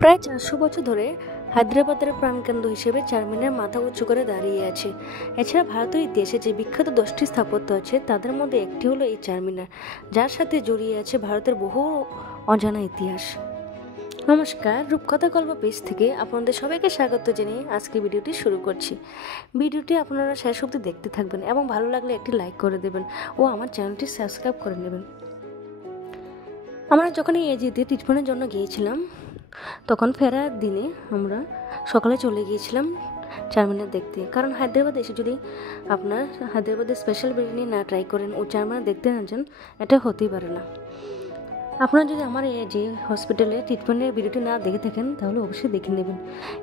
প্রায় 400 বছর ধরে হায়দ্রাবাদের প্রাণকেন্দ্র হিসেবে চারমিনার মাথা উঁচু করে দাঁড়িয়ে আছে। এছাড়া ভারতের ইতিহাসে যে বিখ্যাত 10টি স্থাপত্য আছে তাদের মধ্যে একটি হলো এই চারমিনার, যার সাথে জড়িয়ে আছে ভারতের বহু অজানা ইতিহাস। নমস্কার, রূপকথা গল্প পেজ থেকে আপনাদের সবাইকে স্বাগত জানিয়ে আজকে ভিডিওটি শুরু করছি। ভিডিওটি আপনারা শেষ অবধি দেখতে থাকবেন এবং ভালো লাগলে একটি লাইক করে দেবেন ও আমার চ্যানেলটি সাবস্ক্রাইব করে নেবেন। আমরা যখন এই এজিতে ট্রিটমেন্টের জন্য গিয়েছিলাম তখন ফেরার দিনে আমরা সকালে চলে গিয়েছিলাম চারমিনার দেখতে, কারণ হায়দ্রাবাদে এসে যদি আপনার হায়দ্রাবাদের স্পেশাল বিরিয়ানি না ট্রাই করেন ও চারমিনার দেখতে না যান, এটা হতেই পারে না। আপনারা যদি আমার এই যে হসপিটালে ট্রিটমেন্টের ভিডিওটি না দেখে থাকেন তাহলে অবশ্যই দেখে নেবেন।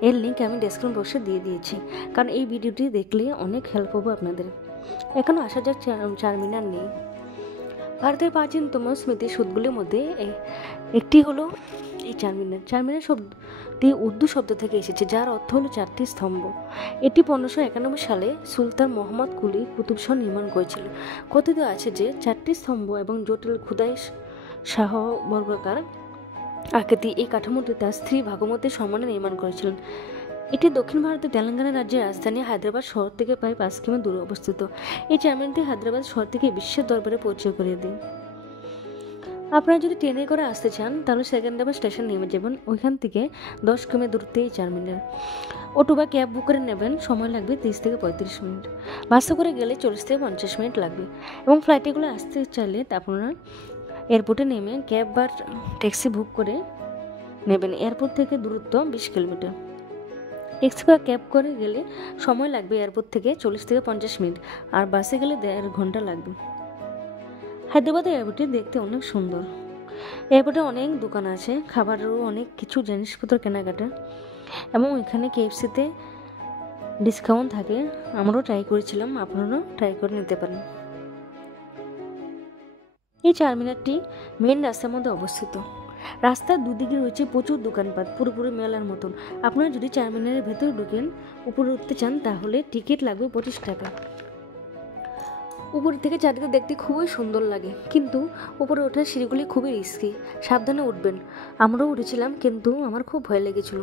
এর লিঙ্ক আমি ডেসক্রিপশন বক্সে দিয়ে দিয়েছি, কারণ এই ভিডিওটি দেখলে অনেক হেল্প হবে আপনাদের। এখনও আসা যাক চারমিনার নেই। ভারতের প্রাচীনতম স্মৃতিসৌধগুলির মধ্যে একটি হলো এই চারমিনার। চারমিনার শব্দটি উর্দু শব্দ থেকে এসেছে, যার অর্থ হলো চারটি স্তম্ভ। এটি 1591 সালে সুলতান মোহাম্মদ কুলি কুতুব শাহ নির্মাণ করেছিল। কথিত আছে যে চারটি স্তম্ভ এবং জটিল খুদাই শাহ বর্গাকার আকৃতি এই কাঠামোটি তার স্ত্রী ভাগমতীর সম্মানে নির্মাণ করেছিলেন। এটি দক্ষিণ ভারতের তেলেঙ্গানা রাজ্যের রাজধানী হায়দ্রাবাদ শহর থেকে প্রায় 5 কিমি দূরে অবস্থিত। এই চারমিনারটি হায়দ্রাবাদ শহর থেকে বিশ্বের দরবারে পরিচয় করিয়ে দেয়। আপনারা যদি ট্রেনে করে আসতে চান তাহলে সেকেন্দ্রাবাদ স্টেশন নেমে যাবেন, ওইখান থেকে 10 কিমি দূরত্বে এই চারমিনার। অটো বা ক্যাব বুক করে নেবেন, সময় লাগবে 30 থেকে 35 মিনিট। বাসে করে গেলে 40 থেকে 50 মিনিট লাগবে। এবং ফ্লাইটেগুলো আসতে চাইলে আপনারা এয়ারপোর্টে নেমে ক্যাব বা ট্যাক্সি বুক করে নেবেন। এয়ারপোর্ট থেকে দূরত্ব 20 কিলোমিটার। ট্যাক্সি বা ক্যাব করে গেলে সময় লাগবে এয়ারপোর্ট থেকে 40 থেকে 50 মিনিট, আর বাসে গেলে 1.5 ঘন্টা লাগবে। হায়দ্রাবাদের এয়ারপোর্টটি দেখতে অনেক সুন্দর। এয়ারপোর্টে অনেক দোকান আছে, খাবারেরও অনেক কিছু জিনিসপত্র কেনাকাটা, এবং এখানে কেএফসিতে ডিসকাউন্ট থাকে। আমরাও ট্রাই করেছিলাম, আপনারাও ট্রাই করে নিতে পারেন। এই চারমিনারটি মেন রাস্তার মধ্যে অবস্থিত। রাস্তার দুদিকে রয়েছে প্রচুর দোকানপাট, পুরোপুরি মেলার মতন। আপনারা যদি চারমিনারের ভেতরে ঢুকেন, উপরে উঠতে চান তাহলে টিকিট লাগবে 25 টাকা। উপর থেকে চারদিকে দেখতে খুবই সুন্দর লাগে, কিন্তু উপরে ওঠার সিঁড়িগুলি খুবই রিস্কি, সাবধানে উঠবেন। আমরাও উঠেছিলাম, কিন্তু আমার খুব ভয় লেগেছিল।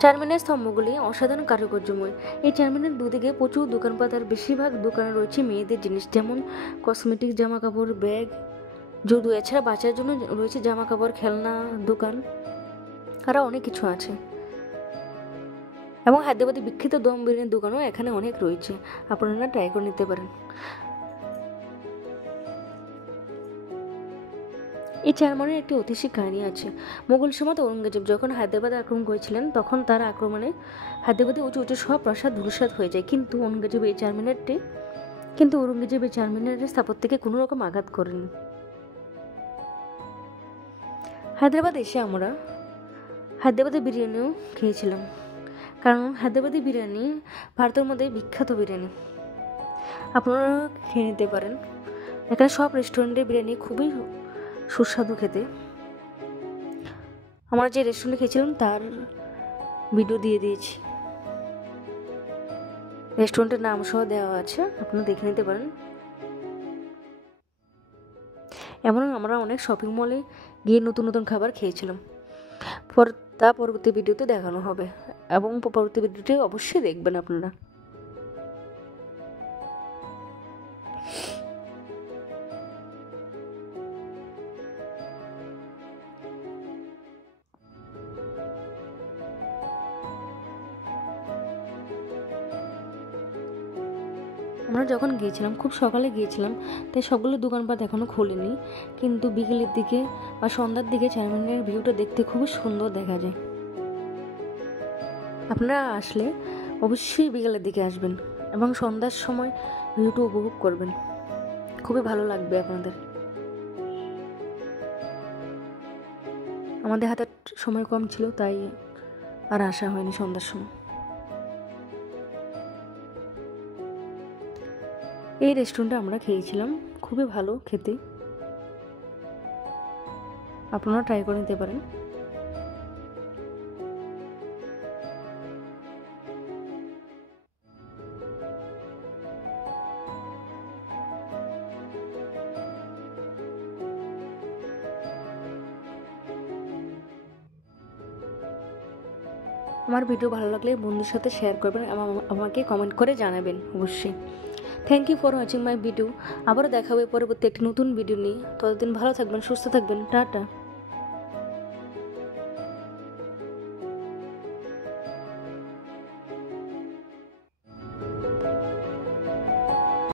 চারমিনার স্তম্ভগুলি অসাধারণ কারুকার্যময়। এই চারমিনার দুদিকে প্রচুর দোকানপাট, আর বেশিরভাগ দোকানে রয়েছে মেয়েদের জিনিস, যেমন কসমেটিক, জামা কাপড়, ব্যাগ, যদু। এছাড়া বাচ্চার জন্য রয়েছে জামা কাপড়, খেলনা দোকান, আরও অনেক কিছু আছে। এবং হায়দ্রাবাদের বিখ্যাত দম বিরিয়ানির দোকানও এখানে অনেক রয়েছে, আপনারা ট্রাই করে নিতে পারেন। এই চারমিনারের একটি ঐতিহাসিক কাহিনী আছে। মোগল সম্রাট ঔরঙ্গজেব যখন হায়দ্রাবাদ আক্রমণ করেছিলেন, তখন তার আক্রমণে হায়দ্রাবাদের উঁচু উঁচু সব প্রাসাদ ধূলিসাৎ হয়ে যায়, কিন্তু ঔরঙ্গজেব এই চারমিনারের স্থাপত্যকে কোনো রকম আঘাত করেনি। হায়দ্রাবাদ এসে আমরা হায়দ্রাবাদের বিরিয়ানিও খেয়েছিলাম, কারণ হায়দ্রাবাদি বিরিয়ানি ভারতের মধ্যে বিখ্যাত বিরিয়ানি। আপনারা খেয়ে নিতে পারেন। এখানে সব রেস্টুরেন্টের বিরিয়ানি খুবই সুস্বাদু খেতে। আমরা যে রেস্টুরেন্টে খেয়েছিলাম তার ভিডিও দিয়ে দিয়েছি, রেস্টুরেন্টের নাম সহ দেওয়া আছে, আপনারা দেখে নিতে পারেন। এমন আমরা অনেক শপিং মলে গিয়ে নতুন নতুন খাবার খেয়েছিলাম। পরবর্তী ভিডিওতে দেখানো হবে, এবং পরবর্তী ভিডিওটি অবশ্যই দেখবেন আপনারা। আমরা যখন গিয়েছিলাম খুব সকালে গিয়েছিলাম, তাই সবগুলো দোকানপাট এখনও খোলেনি, কিন্তু বিকেলের দিকে বা সন্ধ্যার দিকে চারমিনারের ভিউটা দেখতে খুবই সুন্দর দেখা যায়। আপনারা আসলে অবশ্যই বিকেলের দিকে আসবেন এবং সন্ধ্যার সময় ভিউটা উপভোগ করবেন, খুবই ভালো লাগবে আপনাদের। আমাদের হাতে সময় কম ছিল, তাই আর আসা হয়নি সন্ধ্যার সময়। এই রেস্টুরেন্টে আমরা খেয়েছিলাম, খুবই ভালো খেতে, আপনারা ট্রাই করে নিতে পারেন। আমার ভিডিও ভালো লাগলে বন্ধুর সাথে শেয়ার করবেন এবং আমাকে কমেন্ট করে জানাবেন অবশ্যই। Thank you for watching my video. আবারও দেখা হবে পরবর্তী একটি নতুন ভিডিও নিয়ে। ততদিন ভালো থাকবেন, সুস্থ থাকবেন। টাটা।